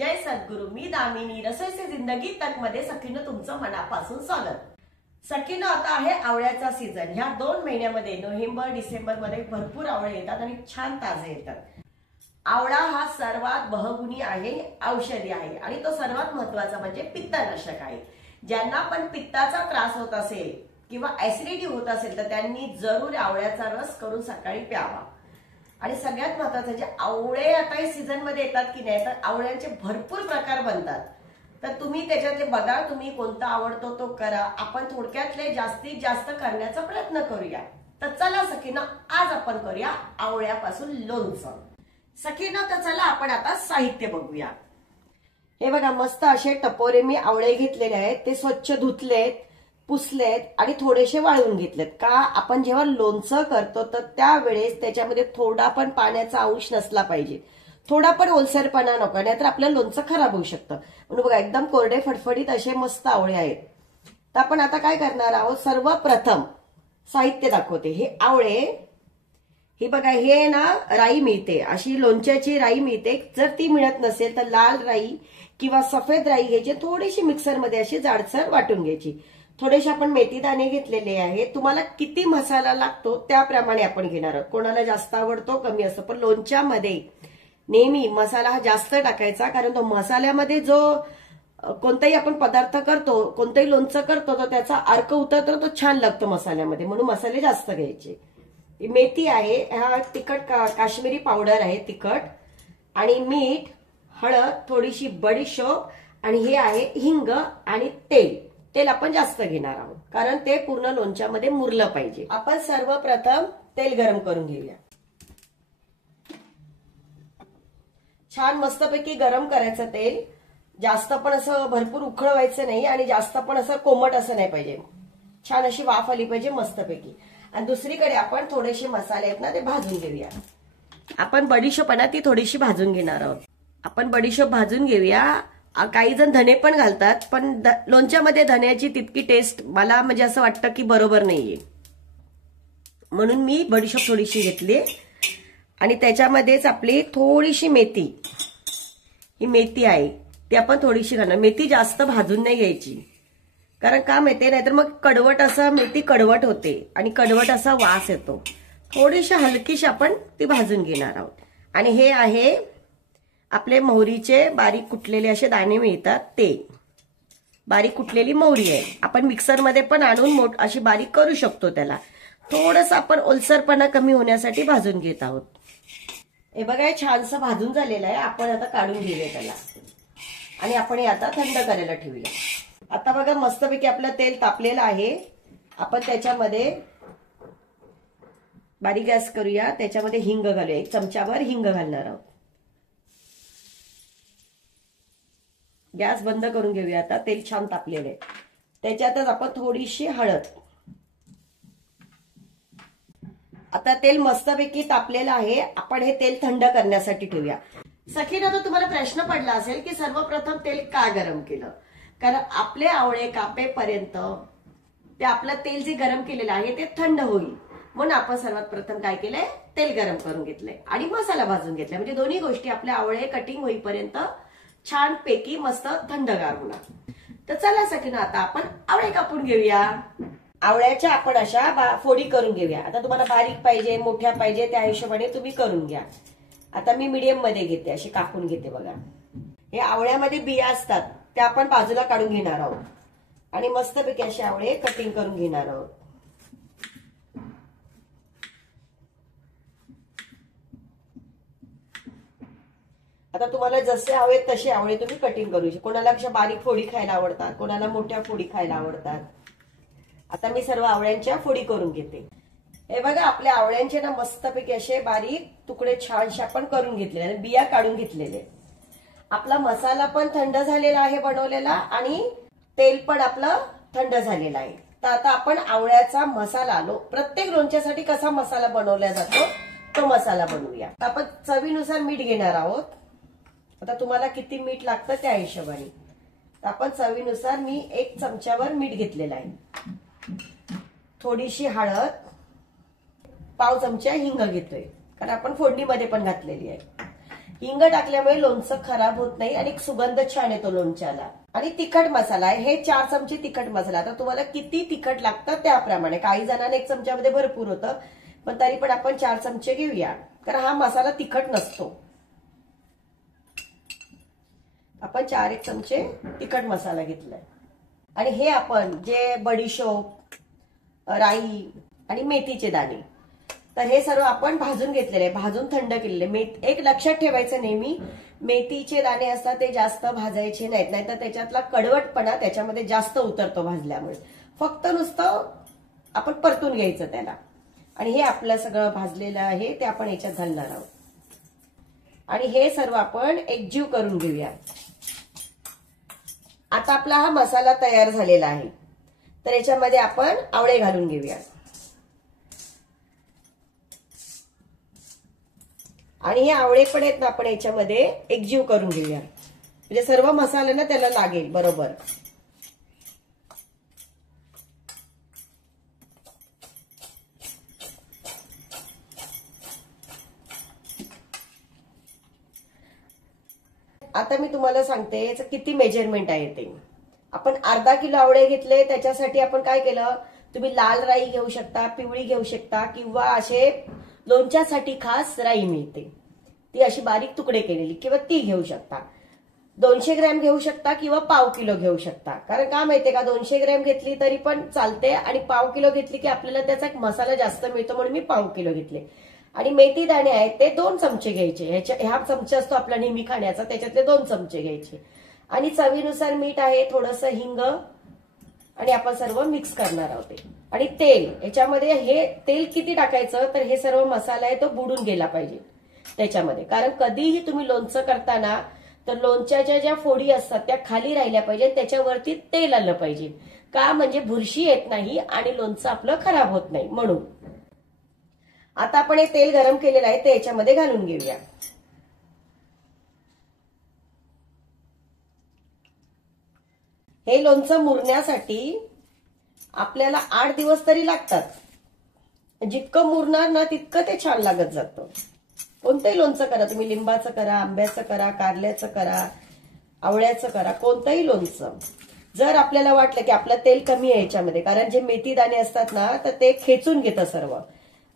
जय सद्गुरु। मी दामिनी रसोई से जिंदगी तक मध्ये सखीनं तुमचं मनापासून स्वागत। सखीनं आता आहे आवळ्याचा सीझन। ह्या 2 महिन्यामध्ये नोव्हेंबर डिसेंबर मध्ये भरपूर आवळे येतात आणि छान ताजे येतात। आवळा हा सर्वात बहुगुणी आहे, औषधी आहे आणि तो सर्वात महत्त्वाचा म्हणजे पित्तनाशक आहे। ज्यांना पण पित्ताचा त्रास होत असेल किंवा ऍसिडिटी होत असेल तर त्यांनी जरूर आवळ्याचा रस करून सकाळी प्यावा। आणि सगळ्यात महत्त्वाचं म्हणजे आवळे आता या सीझन मध्ये येतात की नाही, तर आवळ्यांचे भरपूर प्रकार बनतात। तर तुम्ही त्याच्यातले बघा, तुम्ही कोणता आवडतो तो करा। आपण थोडक्यातले जास्तीत जास्त करण्याचा प्रयत्न करूया। तर चला सखीनं, आज आपण करूया आवळ्यापासून लोणचं। सखीनं तर चला आपण आता साहित्य बघूया। हे बघा, मस्त असे टपोरे मी आवळे घेतलेले आहेत। ते स्वच्छ धुतलेत, पुसलेत आणि थोडेसे वाळवून घेतलेत। का आपण जेव्हा लोणचं करतो तर त्यावेळेस त्याच्यामध्ये थोडा पण पाण्याचा अंश नसला पाहिजे, थोडा पण ओलसरपणा नको, नाहीतर आपलं लोणचं खराब होऊ शकतं। म्हणून बघा, एकदम कोरडे फडफडीत असे मस्त आवळे आहेत। तर आपण आता काय करणार आहोत, सर्वप्रथम साहित्य दाखवते। हे आवळे, ही बघा, हे ना राई मिळते, अशी लोणच्याची राई मिळते। जर ती मिळत नसेल तर लाल राई किंवा सफेद राई घ्यायची, थोडीशी मिक्सरमध्ये अशी जाडसर वाटून घ्यायची। थोडेसे आपण मेथी दाणे घेतलेले आहेत। तुम्हाला किती मसाला लागतो त्याप्रमाणे आपण घेणार आहोत। कोणाला जास्त आवडतो कमी असतो, पण लोणच्यामध्ये नेहमी मसाला हा जास्त टाकायचा, कारण तो मसाल्यामध्ये जो कोणताही आपण पदार्थ करतो, कोणतंही लोणचं करतो तर त्याचा अर्क उतरतो, तो छान लागतो मसाल्यामध्ये, म्हणून मसाले जास्त घ्यायचे। मेथी आहे, हा तिखट काश्मीरी पावडर आहे तिखट, आणि मीठ, हळद, थोडीशी बडीशोप, आणि हे आहे हिंग आणि तेल। तेल आपण जास्त घेणार आहोत कारण ते पूर्ण लोणच्यामध्ये मुरलं पाहिजे। आपण सर्वप्रथम तेल गरम करून घेऊया। छान मस्तपैकी गरम करायचं तेल। जास्त पण असं भरपूर उकळवायचं नाही आणि जास्त पण असं कोमट असं नाही पाहिजे। छान अशी वाफ आली पाहिजे मस्तपैकी। आणि दुसरीकडे आपण थोडेसे मसाले आहेत ना, ते भाजून घेऊया। आपण बडीशोप ना ती थोडीशी भाजून घेणार आहोत। आपण बडीशोप भाजून घेऊया। काही जण धने पण घालतात, पण लोणच्यामध्ये धन्याची तितकी टेस्ट मला म्हणजे असं वाटतं की बरोबर नाहीये, म्हणून मी बडीशोप थोडीशी घेतली। आणि त्याच्यामध्येच आपली थोडीशी मेथी, ही मेथी आहे ती आपण थोडीशी घालणार। मेथी जास्त भाजून नाही घ्यायची, कारण का माहितीये, नाहीतर मग कडवट असं मेथी कडवट होते आणि कडवट असा वास येतो। थोडीशी हलकीशी आपण ती भाजून घेणार आहोत। आणि हे आहे आपले मोहरीचे बारीक कुटलेले असे दाणे मिळतात, ते बारीक कुटलेली मोहरी आहे। आपण मिक्सरमध्ये पण आणून अशी बारीक करू शकतो। त्याला थोडंसं आपण ओलसरपणा कमी होण्यासाठी भाजून घेत आहोत। हे बघा, हे छानसं भाजून झालेलं आहे। आपण आता काढून घेऊया त्याला आणि आपण हे आता थंड करायला ठेवूया। आता बघा, मस्तपैकी आपलं तेल तापलेलं आहे। आपण त्याच्यामध्ये बारीक गॅस करूया, त्याच्यामध्ये हिंग घालूया। 1 चमचाभर हिंग घालणार आहोत। गॅस बंद करून घेऊया। आता तेल छान तापलेलं आहे, त्याच्यातच आपण थोडीशी हळद। आता तेल मस्तपैकी तापलेलं आहे, आपण हे तेल थंड करण्यासाठी ठेवूया। सखीनं, तर तुम्हाला प्रश्न पडला असेल की सर्वप्रथम तेल का गरम केलं, कारण आपले आवळे कापेपर्यंत ते आपलं तेल जे गरम केलेलं आहे ते थंड होईल, म्हणून आपण सर्वात प्रथम काय केलंय, तेल गरम करून घेतलंय आणि मसाला भाजून घेतलाय। म्हणजे दोन्ही गोष्टी आपले आवळे कटिंग होईपर्यंत छान पैकी मस्त थंडगार होणार। तर चला सखीनं, आता आपण आवळे कापून घेऊया। आवळ्याच्या आपण अशा फोडी करून घेऊया। आता तुम्हाला बारीक पाहिजे, मोठ्या पाहिजे, त्या हिशोबाने तुम्ही करून घ्या। आता मी मीडियम मध्ये घेते, अशी कापून घेते। बघा, हे आवळ्यामध्ये बिया असतात, त्या आपण बाजूला काढून घेणार आहोत आणि मस्तपैकी असे आवळे कटिंग करून घेणार आहोत। आता तुम्हाला जसे हवे तसे आवळे तुम्ही कटिंग करू शकता। कोणाला अशा बारीक फोडी खायला आवडतात, कोणाला मोठ्या फोडी खायला आवडतात। आता मी सर्व आवळ्यांच्या फोडी करून घेते। हे बघा, आपल्या आवळ्यांचे ना मस्तपैकी असे बारीक तुकडे छानशे आपण करून घेतलेले आणि बिया काढून घेतलेले। आपला मसाला पण थंड झालेला आहे बनवलेला आणि तेल पण आपलं थंड झालेलं आहे। तर आता आपण आवळ्याचा मसाला, प्रत्येक लोणच्यासाठी कसा मसाला बनवला जातो तो मसाला बनवूया। आपण चवीनुसार मीठ घेणार आहोत। आता तुम्हाला किती मीठ लागतं त्या हिशोबाने, तर आपण चवीनुसार मी 1 चमचाभर मीठ घेतलेलं आहे। थोडीशी हळद, पाव चमचा हिंग घेतोय, कारण आपण फोडणीमध्ये पण घातलेली आहे। हिंग टाकल्यामुळे लोणचं खराब होत नाही आणि सुगंध छान येतो लोणच्याला. आणि तिखट मसाला आहे, हे 4 चमचे तिखट मसाला. आता तुम्हाला किती तिखट लागतं त्याप्रमाणे, काही जणांना 1 चमच्यामध्ये भरपूर होतं, पण तरी पण आपण 4 चमचे घेऊया, कारण हा मसाला तिखट नसतो. आपण 4 चमचे तिखट मसाला घेतलाय. आणि हे आपण जे बडीशोप, राई आणि मेथीचे दाणे, तर हे सर्व आपण भाजून घेतलेले, भाजून थंड केलेले. एक लक्षात ठेवायचं नेहमी, मेथीचे दाणे असतात ते जास्त भाजायचे नाहीत, नाहीतर त्याच्यातला कडवटपणा त्याच्यामध्ये जास्त उतरतो भाजल्यामुळे. फक्त नुसतं आपण परतून घ्यायचं त्याला. आणि हे आपलं सगळं भाजलेलं आहे ते आपण याच्यात घालणार आहोत. आणि हे सर्व आपण एकजीव करून घेऊया. आता आपला हा मसाला तयार झालेला आहे, तर याच्यामध्ये आपण आवळे घालून घेऊया. आणि हे आवळे पण आहेत ना, आपण याच्यामध्ये एकजीव करून घेऊया, म्हणजे सर्व मसाले ना त्याला लागेल बरोबर. आता मी तुम्हाला सांगते याचं किती मेजरमेंट आहे ते. आपण अर्धा किलो आवळे घेतले, त्याच्यासाठी आपण काय केलं, तुम्ही लाल राई घेऊ शकता, पिवळी घेऊ शकता, किंवा असे लोणच्यासाठी खास राई मिळते, ती अशी बारीक तुकडे केलेली, किंवा ती घेऊ शकता. 200 ग्रॅम घेऊ शकता किंवा पाव किलो घेऊ शकता. कारण का माहितीये का, 200 ग्रॅम घेतली तरी पण चालते, आणि पाव किलो घेतली की आपल्याला त्याचा एक मसाला जास्त मिळतो, म्हणून मी पाव किलो घेतले. आणि मेथी दाणे आहेत ते 2 चमचे घ्यायचे. हा चमचा असतो आपला नेहमी खाण्याचा, त्याच्यातले 2 चमचे घ्यायचे. आणि चवीनुसार मीठ आहे, थोडंसं हिंग, आणि आपण सर्व मिक्स करणार आहोत. आणि तेल, याच्यामध्ये हे तेल किती टाकायचं, तर हे सर्व मसाला आहे तो बुडून गेला पाहिजे त्याच्यामध्ये. कारण कधीही तुम्ही लोणचं करताना तर लोणच्याच्या ज्या फोडी असतात त्या खाली राहिल्या पाहिजे, त्याच्यावरती तेल आलं पाहिजे. का, म्हणजे बुरशी येत नाही आणि लोणचं आपलं खराब होत नाही म्हणून. आता आपण हे तेल गरम केलेलं आहे ते याच्यामध्ये घालून घेऊया. हे लोणचं मुरण्यासाठी आपल्याला 8 दिवस तरी लागतात. जितकं मुरणार ना तितकं ते छान लागत जातं. कोणतंही लोणचं करा तुम्ही, लिंबाचं करा, आंब्याचं करा, कारल्याचं करा, आवळ्याचं करा, कोणतंही लोणचं. जर आपल्याला वाटलं की आपलं तेल कमी आहे याच्यामध्ये, कारण जे मेथी दाणे असतात ना तर ते खेचून घेतं सर्व,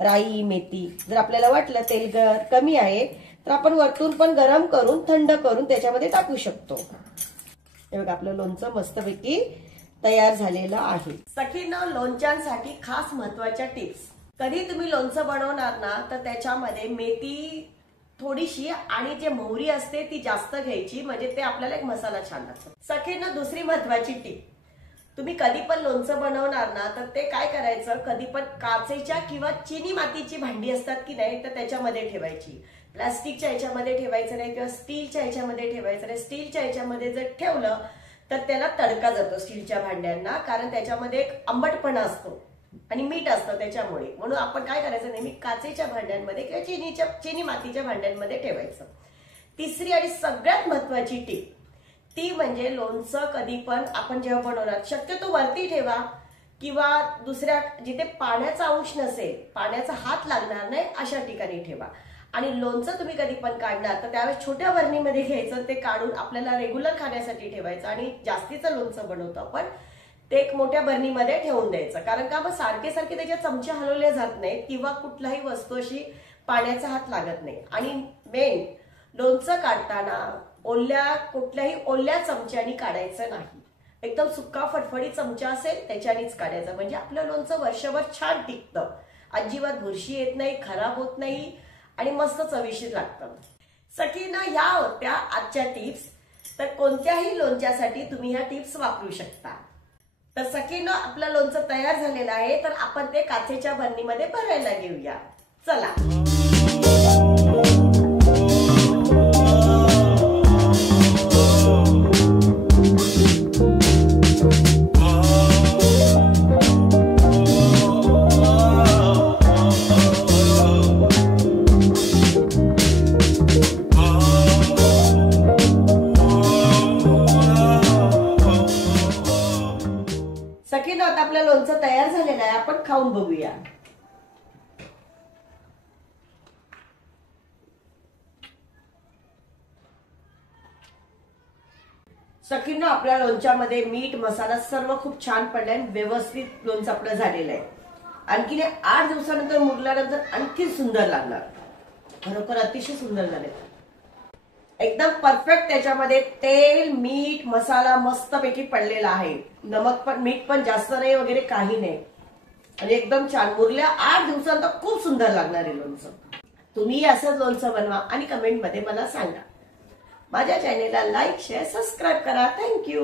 राई मेथी, जर आपल्याला वाटलं तेल कमी आहे तर आपण वरतून पण गरम करून थंड करून त्याच्यामध्ये टाकू शकतो. हे बघा आपलं लोणचं मस्तपैकी तयार झालेलं आहे. सखींनो, लोणच्यांसाठी खास महत्वाच्या टिप्स. कधी तुम्ही लोणचं बनवणार ना तर त्याच्यामध्ये मेथी थोडीशी आणि जे मोहरी असते ती जास्त घ्यायची, म्हणजे ते आपल्याला एक मसाला छान लागतो. सखींनो, दुसरी महत्वाची टिप, तुम्ही कधी पण लोणचं बनवणार ना तर ते काय करायचं, कधी पण काचेच्या किंवा चिनी मातीची भांडी असतात की नाही तर त्याच्यामध्ये ठेवायची. प्लास्टिकच्या ह्याच्यामध्ये ठेवायचं नाही, किंवा स्टीलच्या ह्याच्यामध्ये ठेवायचं नाही. स्टीलच्या ह्याच्यामध्ये जर ठेवलं तर त्याला तडका जातो स्टीलच्या भांड्यांना, कारण त्याच्यामध्ये एक आंबटपणा असतो आणि मीठ असतं त्याच्यामुळे. म्हणून आपण काय करायचं, नेहमी काचेच्या भांड्यांमध्ये किंवा चिनी मातीच्या भांड्यांमध्ये ठेवायचं. तिसरी आणि सगळ्यात महत्वाची टीप ती म्हणजे लोणचं कधी पण आपण जेव्हा बनवणार शक्यतो वरती ठेवा, किंवा दुसऱ्या जिथे पाण्याचा अंश नसेल, पाण्याचा हात लागणार नाही अशा ठिकाणी ठेवा. आणि लोणचं तुम्ही कधी पण काढणार तर त्यावेळेस छोट्या बरणीमध्ये घ्यायचं, ते काढून आपल्याला रेग्युलर खाण्यासाठी ठेवायचं. आणि जास्तीचं लोणचं बनवतो आपण ते एक मोठ्या बरणीमध्ये ठेवून द्यायचं. कारण का, मग सारखे सारखे त्याच्या चमचे हलवले जात नाहीत, किंवा कुठलाही वस्तू अशी पाण्याचा हात लागत नाही. आणि मेन, लोणचं काढताना कुठल्याही ओल्या चमच्यानी काढायचं नाही. एकदम सुका फटफडी चमचा असेल त्याच्यानेच काढायचं, म्हणजे आपलं लोणचं वर्षभर छान टिकतं, अजिबात बुरशी येत नाही, खराब होत नाही आणि मस्त चविशीर लागतं. सखींनो, ह्या होत्या आजच्या टिप्स. तर कोणत्याही लोणच्यासाठी तुम्ही ह्या टिप्स वापरू शकता. तर सखींनो, आपलं लोणचं तयार झालेलं आहे, तर आपण ते काचेच्या बरणीमध्ये भरायला घेऊया. चला. सखींनो, आता आपलं लोणचं तयार झालेलं आहे, आपण खाऊन बघूया. सखींना आपल्या लोणच्यामध्ये मीठ मसाला सर्व खूप छान पडलाय, व्यवस्थित लोणचं आपलं झालेलं आहे. आणखी 8 दिवसानंतर मुरल्यानंतर आणखी सुंदर लागणार. खरोखर अतिशय सुंदर झाले, एकदम परफेक्ट. त्याच्यामध्ये तेल मीठ मसाला मस्तपैकी पडलेला आहे. नमक पण मीठ पण जास्त नाही वगैरे काही नाही, आणि एकदम छान मुरल्या. 8 दिवसानंतर खूप सुंदर लागणार आहे लोणचं. तुम्ही असंच लोणचं बनवा आणि कमेंट मध्ये मला सांगा. माझ्या चॅनेलला लाईक शेअर सबस्क्राईब करा. थँक्यू.